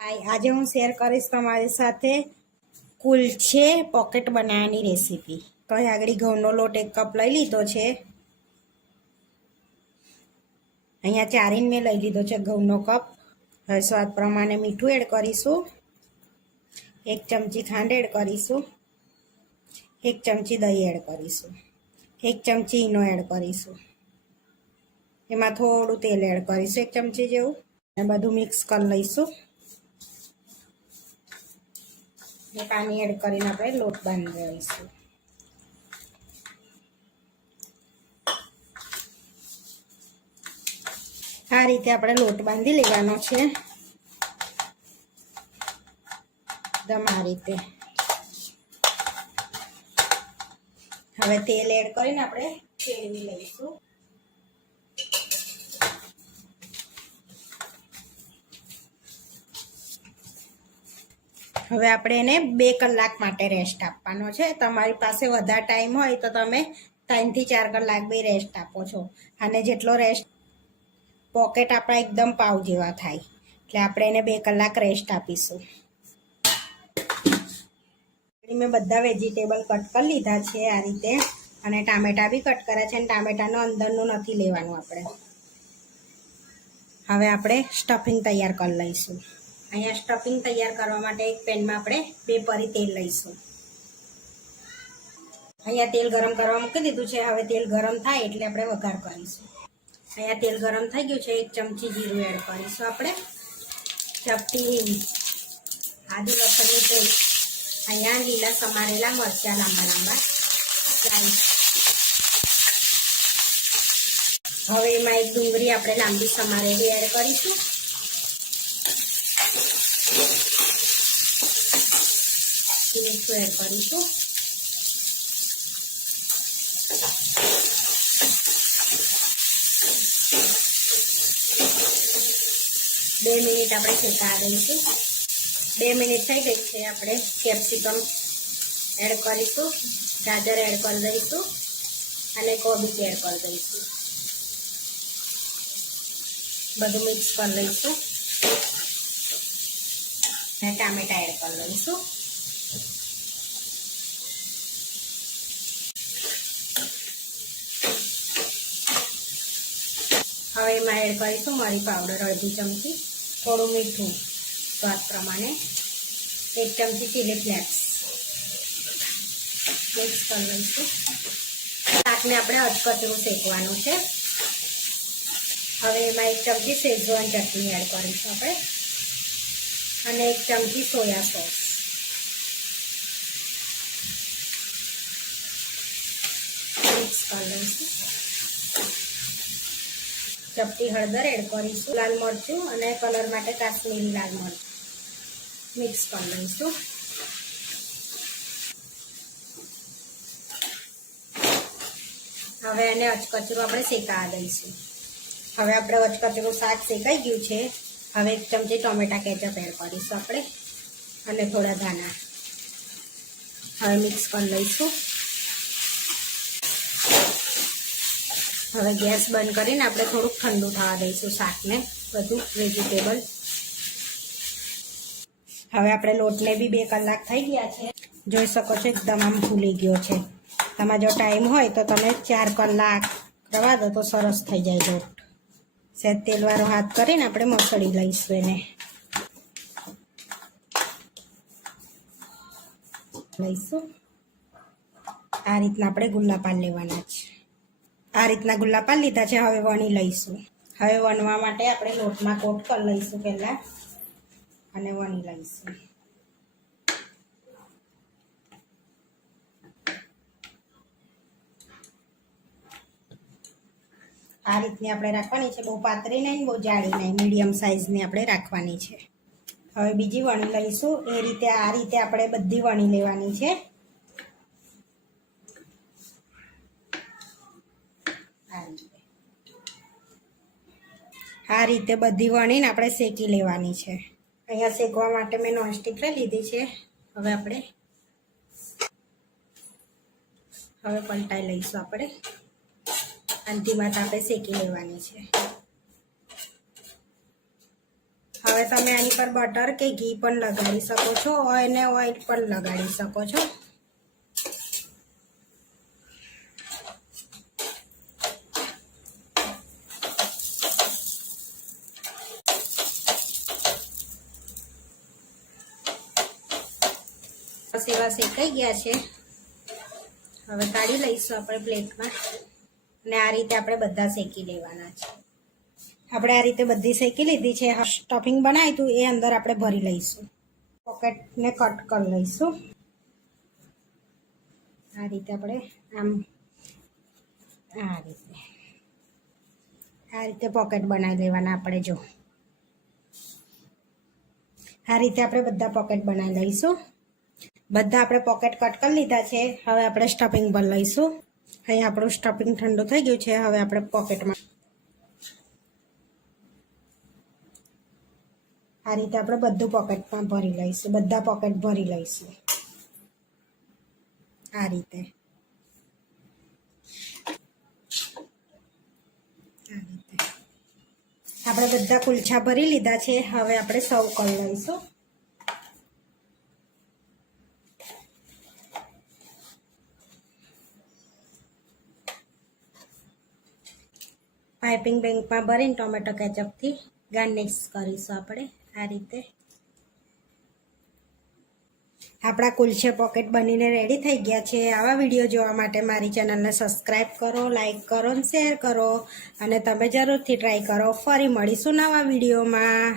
આજે હું શેર કરીશ તમારી સાથે કુલચે પોકેટ બનાવવાની રેસીપી। તો અહીં આગળ ઘઉંનો લોટ 1 કપ લઈ લીધો છે। અહીંયા ચારીને મેં લઈ લીધો છે ઘઉંનો કપ। હવે સ્વાદ પ્રમાણે મીઠું એડ કરીશું, 1 ચમચી ખાંડ એડ કરીશું, 1 ચમચી દહીં એડ કરીશું, 1 ચમચી ઈનો એડ કરીશું, એમાં થોડું તેલ એડ કરીશું 1 ચમચી જેવું, અને બધું મિક્સ કરી લઈશું। પાણી એડ કરીને આપણે લોટ બાંધી લઈશું। આ રીતે આપણે લોટ બાંધી લેવાનો છે, એકદમ આ રીતે। હવે તેલ એડ કરીને આપણે ફેરવી લઈશું। હવે આપણે એને 2 કલાક માટે રેસ્ટ આપવાનો છે। તમારી પાસે વધારે ટાઈમ હોય તો તમે 3 થી 4 કલાક બી રેસ્ટ આપો છો, અને જેટલો રેસ્ટ પોકેટ આપણા એકદમ પાવ જેવા થાય, એટલે આપણે એને 2 કલાક રેસ્ટ આપીશું। મેં બધા વેજીટેબલ કટ કરી લીધા છે આ રીતે, અને ટામેટા બી કટ કર્યા છે, અને ટામેટાનું અંદરનું નથી લેવાનું આપણે। હવે આપણે સ્ટફિંગ તૈયાર કરી લઈશું। અહીંયા સ્ટફિંગ તૈયાર કરવા માટે એક પેનમાં આપણે 2 પરી તેલ લઈશું। અહીંયા તેલ ગરમ કરવા મૂકી દીધું છે। હવે તેલ ગરમ થાય એટલે આપણે વઘાર કરીશું। અહીંયા તેલ ગરમ થઈ ગયું છે, 1 ચમચી જીરું એડ કરીશું આપણે, ચપટી હિંગ, આદુ લસણની પેસ્ટ, અહીંયા લીલા સમારેલા મરચાં લાંબા લાંબા સ્લાઈસ। હવે એમાં એક ડુંગળી આપણે લાંબી સમારેલી એડ કરીશું, મીઠું એડ કરીશું, બે મિનિટ આપણે શેકા દઈશું। 2 મિનિટ થઈ ગઈ છે, આપણે કેપ્સિકમ એડ કરીશું, ગાજર એડ કરી દઈશું, અને કોબીજ એડ કરી દઈશું। બધું મિક્સ કરી લઈશું, અને ટામેટા એડ કરી લઈશું। હવે એમાં એડ કરીશું મરી પાવડર અડધી ચમચી, થોડું મીઠું સ્વાદ પ્રમાણે, 1 ચમચી ચીલી ફ્લેક્સ, મિક્સ કરી લઈશું। શાકને આપણે અધકચરું શેકવાનું છે। હવે એમાં 1 ચમચી શેઝવાન ચટણી એડ કરીશું આપણે, અને 1 ચમચી સોયા સોસ, મિક્સ કરી લઈશું। ચપટી હળદર એડ કરીશું, લાલ મરચું અને કલર માટે કાશ્મીરી લાલ મરચું, મિક્સ કરી લઈશું। હવે એને અચકચરું આપણે શેકાવા દઈશું। હવે આપણે અચકચરું શાક શેકાઈ ગયું છે। હવે 1 ચમચી ટોમેટા કેચઅપ એડ કરીશું આપણે, અને થોડા ધાણા, હવે મિક્સ કરી લઈશું। હવે ગેસ બંધ કરીને આપણે થોડુંક ઠંડુ થવા દઈશું શાકને, બધું વેજીટેબલ। હવે આપણે લોટને બી 2 કલાક થઈ ગયા છે, જોઈ શકો છો એકદમ આમ ફૂલી ગયો છે। તમારે જો ટાઈમ હોય તો તમે 4 કલાક રવા દો તો સરસ થઈ જાય લોટ। સહેજ તેલવાળો હાથ કરીને આપણે મસળી લઈશું એને, આ રીતના આપણે ગુલ્લા પાડ લેવાના છે। આ રીતના ગુલ્લા પાડ લીધા છે। હવે વણી લઈશું। હવે વણવા માટે આપણે લોટમાં કોટ કરી લઈશું પહેલાં, અને વણી લઈશું। આ રીતની આપણે રાખવાની છે, બહુ પાતળી નહીં બહુ જાડી નહીં, મીડિયમ સાઇઝની આપણે રાખવાની છે। હવે બીજી વણી લઈશું। આ રીતે આપણે બધી વણી લેવાની છે। આ રીતે બધી વણીને આપણે શેકી લેવાની છે। અહીંયા શેકવા માટે મેં નોનસ્ટિક લઈ લીધી છે। હવે પલટાઈ લઈશું આપણે, અને ધીમા તાપે શેકી લેવાની છે। હવે તમે આની પર બટર કે ઘી પણ લગાડી શકો છો અને ઓઇલ પણ લગાડી શકો છો. સેવા શેકાઈ ગયા છે. હવે કાઢી લઈશું આપણે પ્લેટમાં અને આ રીતે આપણે બધા શેકી લેવાના છે. આપણે આ રીતે બધી શેકી લીધી છે. સ્ટફિંગ બનાવ્યું હતું એ અંદર આપણે ભરી લઈશું. પોકેટને કટ કરી લઈશું. આ રીતે આપણે આ રીતે પોકેટ બનાવી લેવાના આપણે. જો આ રીતે આપણે બધા પોકેટ બનાવી લઈશું. બધા આપણે પોકેટ કટ કરી લીધા છે. હવે આપણે સ્ટફિંગ ભરી લઈશું. અહીં આપણું સ્ટફિંગ ઠંડુ થઈ ગયું છે. હવે આપણે પોકેટમાં આ રીતે આપણે બધું પોકેટમાં ભરી લઈશું. બધા પોકેટ ભરી લઈશું આ રીતે. આપણે બધા કુલછા ભરી લીધા છે. હવે આપણે સર્વ કરી લઈશું. પાઇપિંગ બેગમાં ભરીને ટોમેટો કેચઅપથી ગાર્નિશ કરીશું આપણે આ રીતે. આપણા કુલચે પોકેટ બનીને રેડી થઈ ગયા છે. આવા વિડીયો જોવા માટે મારી ચેનલને સબસ્ક્રાઈબ કરો, લાઈક કરો અને શેર કરો અને તમે જરૂરથી ટ્રાય કરો. ફરી મળીશું નવા વિડીયોમાં.